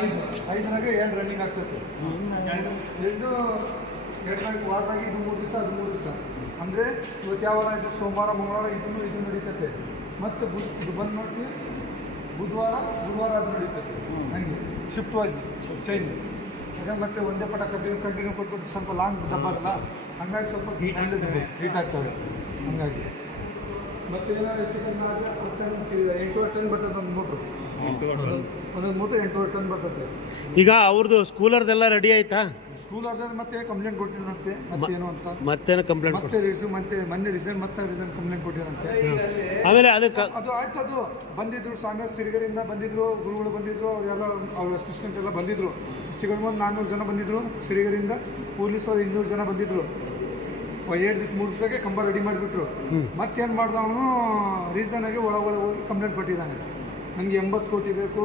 5 ಏನು ರನ್ನಿಂಗ್ ಆಗ್ತೈತೆ. 2 ವಾರದಾಗಿ ಇದು 3 ದಿವಸ ಅದು 3 ದಿವಸ ಅಂದರೆ ಇವತ್ತು ಯಾವ ವಾರ ಇದು ಸೋಮವಾರ ಮಂಗಳವಾರ ಇದು ನಡೀತೈತೆ. ಮತ್ತು ಇದು ಬಂದು ನೋಡ್ತೀವಿ ಬುಧವಾರ ಅದು ನಡೀತೈತೆ. ಹಂಗೆ ಶಿಫ್ಟ್ ವೈಸ್ ಚೈನ್. ಯಾಕಂದ್ರೆ ಮತ್ತೆ ಒಂದೇ ಪಟ ಕಂಟಿನ್ಯೂ ಕೊಟ್ಬಿಟ್ಟು ಸ್ವಲ್ಪ ಲಾಂಗ್ ದಬ್ಬಾಗಲ್ಲ, ಹಂಗಾಗಿ ಸ್ವಲ್ಪ ಹೀಟ್ ಆಗ್ತವೆ. ಹಂಗಾಗಿ ಮತ್ತು ಏನಾದ್ರು ಚಿಕನ್ ಆದರೆ 8 ಟನ್ ಬರ್ತದೆ ಒಂದು ಮೋಟ್ರು. ಒಂದೊಂದು ಮೋಟ್ರು 8 ಟನ್ ಬರ್ತದೆ. ಈಗ ಅವ್ರದ್ದು ಸ್ಕೂಲರ್ದೆಲ್ಲ ರೆಡಿ ಆಯ್ತಾ? ಸ್ಕೂಲ್ ಅವ್ರದ್ದು ಮತ್ತೆ ಕಂಪ್ಲೇಂಟ್ ಕೊಟ್ಟಿರಂತೆ. ಮತ್ತೇನು ಅಂತ ಮತ್ತೇನು ಕಂಪ್ಲೇಂಟ್ ಮತ್ತೆ ಮೊನ್ನೆ ರಿಸೈನ್ ಕಂಪ್ಲೇಂಟ್ ಕೊಟ್ಟಿರಂತೆ. ಆಮೇಲೆ ಅದಕ್ಕೆ ಅದು ಆಯ್ತು. ಅದು ಬಂದಿದ್ರು ಸ್ವಾಮಿ ಸಿರಿಗೆರೆಯಿಂದ ಬಂದಿದ್ರು, ಗುರುಗಳು ಬಂದಿದ್ರು, ಅವರೆಲ್ಲ ಅವ್ರ ಅಸಿಸ್ಟೆಂಟ್ ಎಲ್ಲ ಬಂದಿದ್ರು. ಚಿಕನ್ ಒಂದು 400 ಜನ ಬಂದಿದ್ರು ಸಿರಿಗೆರೆಯಿಂದ. ಪೊಲೀಸ್ ಅವ್ರು 200 ಜನ ಬಂದಿದ್ರು. 7 ದಿವಸ 3 ದಿವಸಕ್ಕೆ ಕಂಬ ರೆಡಿ ಮಾಡಿಬಿಟ್ರು. ಮತ್ತೇನು ಮಾಡ್ದ ಅವನು ರೀಸನ್ ಆಗಿ ಒಳಗೆ ಹೋಗಿ ಕಂಪ್ಲೇಂಟ್ ಕೊಟ್ಟಿದ್ದಾನೆ. ನನಗೆ 80 ಕೋಟಿ ಬೇಕು,